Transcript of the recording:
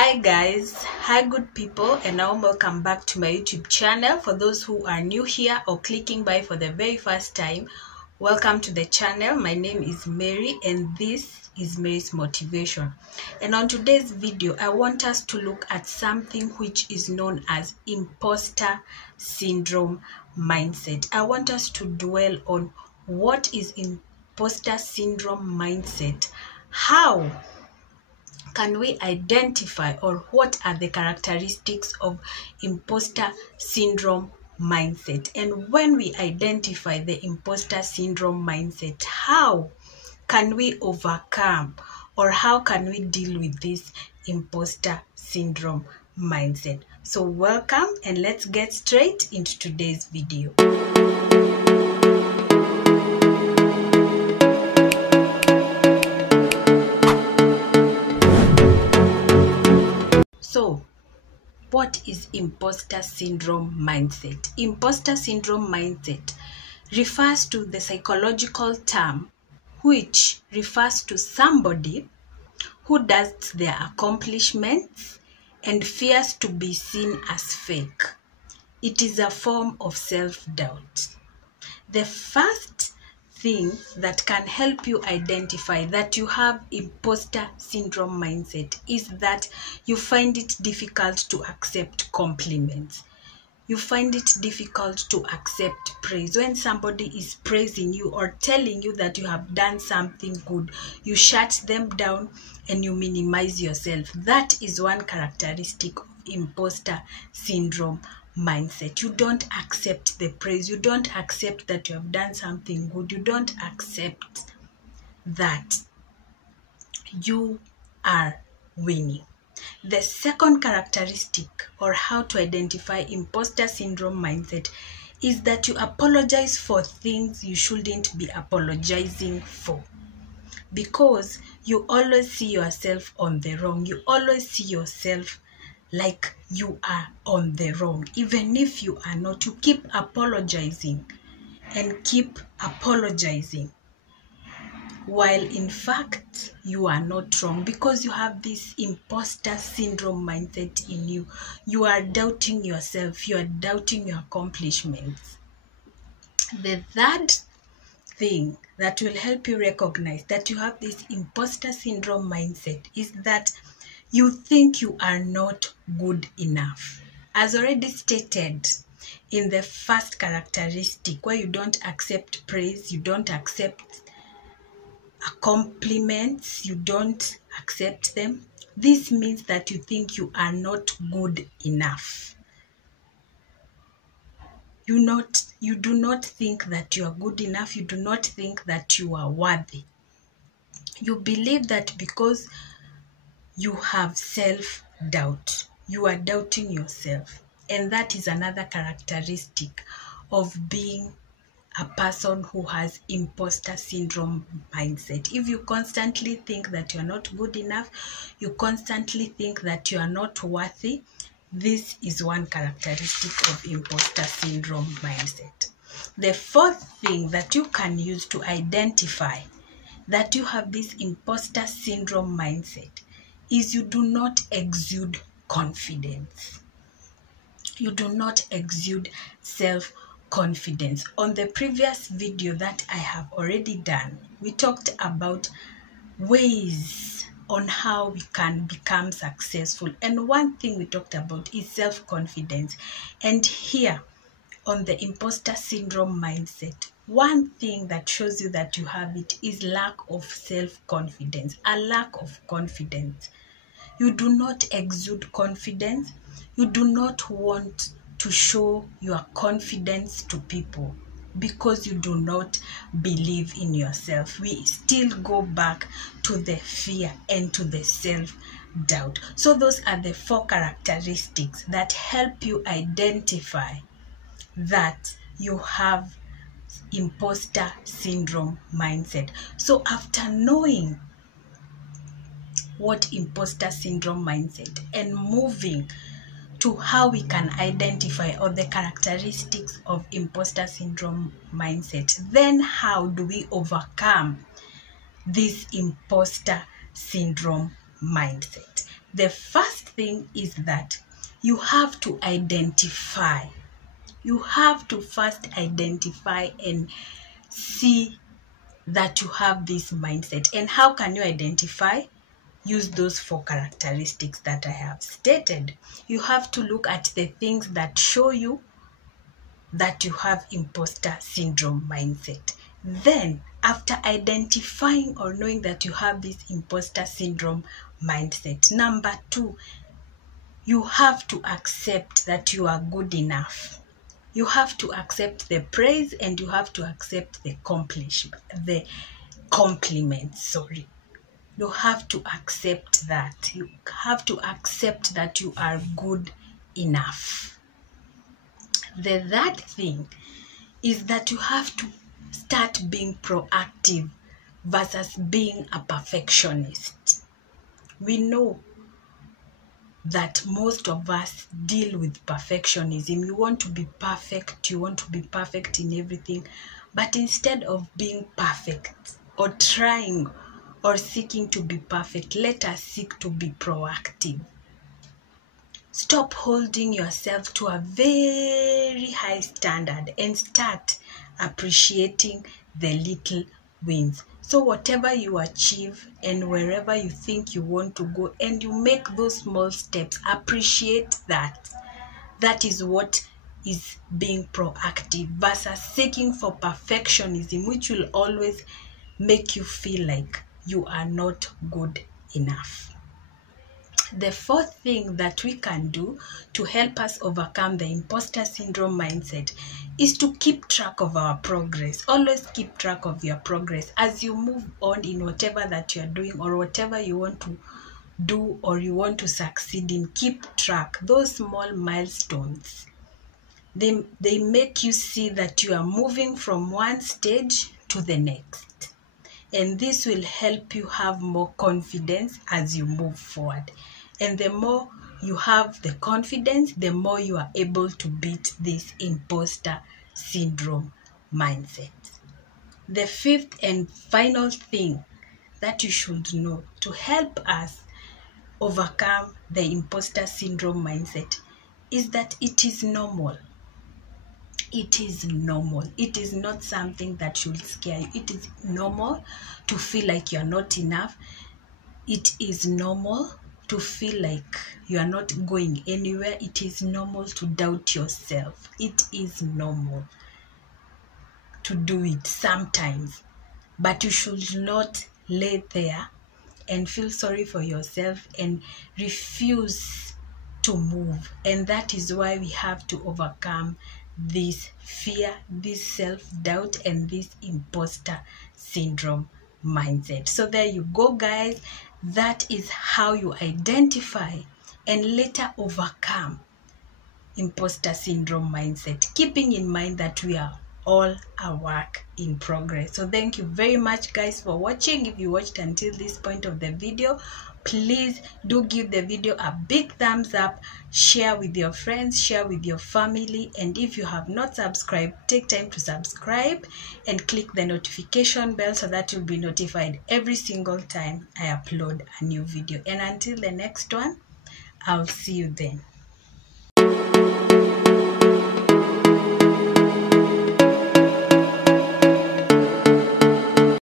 Hi guys, hi good people, and now welcome back to my YouTube channel. For those who are new here or clicking by for the very first time, welcome to the channel. My name is Mary and this is Mary's Motivation. And on today's video, I want us to look at something which is known as imposter syndrome mindset. I want us to dwell on what is imposter syndrome mindset, how can we identify, or what are the characteristics of imposter syndrome mindset? And when we identify the imposter syndrome mindset, how can we overcome, or how can we deal with this imposter syndrome mindset? So welcome, and let's get straight into today's video. So, what is imposter syndrome mindset? Imposter syndrome mindset refers to the psychological term which refers to somebody who doubts their accomplishments and fears to be seen as fake. It is a form of self-doubt. The first thing that can help you identify that you have imposter syndrome mindset is that you find it difficult to accept compliments. You find it difficult to accept praise. When somebody is praising you or telling you that you have done something good, you shut them down and you minimize yourself. That is one characteristic of imposter syndrome mindset. You don't accept the praise. You don't accept that you have done something good. You don't accept that you are winning. The second characteristic, or how to identify imposter syndrome mindset, is that you apologize for things you shouldn't be apologizing for, because you always see yourself on the wrong. You always see yourself like you are on the wrong. Even if you are not, you keep apologizing and keep apologizing, while in fact you are not wrong, because you have this imposter syndrome mindset in you. You are doubting yourself, you are doubting your accomplishments. The third thing that will help you recognize that you have this imposter syndrome mindset is that you think you are not good enough. As already stated in the first characteristic, where you don't accept praise, you don't accept compliments, you don't accept them. This means that you think you are not good enough. You do not think that you are good enough. You do not think that you are worthy. You believe that because you have self-doubt, you are doubting yourself. And that is another characteristic of being a person who has imposter syndrome mindset. If you constantly think that you are not good enough, you constantly think that you are not worthy, this is one characteristic of imposter syndrome mindset. The fourth thing that you can use to identify that you have this imposter syndrome mindset is you do not exude confidence. You do not exude self-confidence. On the previous video that I have already done, we talked about ways on how we can become successful. And one thing we talked about is self-confidence. And here on the imposter syndrome mindset, one thing that shows you that you have it is lack of self-confidence, a lack of confidence. You do not exude confidence. You do not want to show your confidence to people because you do not believe in yourself. We still go back to the fear and to the self-doubt. So those are the four characteristics that help you identify that you have imposter syndrome mindset. So after knowing what imposter syndrome mindset and moving to how we can identify all the characteristics of imposter syndrome mindset, then how do we overcome this imposter syndrome mindset? The first thing is that you have to identify. You have to first identify and see that you have this mindset. And how can you identify? Use those 4 characteristics that I have stated. You have to look at the things that show you that you have imposter syndrome mindset. Then, after identifying or knowing that you have this imposter syndrome mindset, number 2, you have to accept that you are good enough. You have to accept the praise and you have to accept the compliments. You have to accept that. You have to accept that you are good enough. The third thing is that you have to start being proactive versus being a perfectionist. We know that most of us deal with perfectionism. You want to be perfect. You want to be perfect in everything. But instead of being perfect or trying or seeking to be perfect, let us seek to be proactive. Stop holding yourself to a very high standard and start appreciating the little wins. So whatever you achieve and wherever you think you want to go and you make those small steps, appreciate that. That is what is being proactive versus seeking for perfectionism, which will always make you feel like you are not good enough. The fourth thing that we can do to help us overcome the imposter syndrome mindset is to keep track of our progress. Always keep track of your progress as you move on in whatever that you are doing or whatever you want to do or you want to succeed in. Keep track. Those small milestones, they make you see that you are moving from one stage to the next. And this will help you have more confidence as you move forward. And the more you have the confidence, the more you are able to beat this imposter syndrome mindset. The fifth and final thing that you should know to help us overcome the imposter syndrome mindset is that it is normal. It is normal. It is not something that should scare you. It is normal to feel like you are not enough. It is normal to feel like you are not going anywhere. It is normal to doubt yourself. It is normal to do it sometimes. But you should not lay there and feel sorry for yourself and refuse to move. And that is why we have to overcome this fear, this self-doubt, and this imposter syndrome mindset. So there you go, guys. That is how you identify and later overcome imposter syndrome mindset, keeping in mind that we are all a work in progress. So thank you very much, guys, for watching. If you watched until this point of the video, please do give the video a big thumbs up, share with your friends, share with your family, and if you have not subscribed, take time to subscribe and click the notification bell so that you'll be notified every single time I upload a new video. And until the next one, I'll see you then.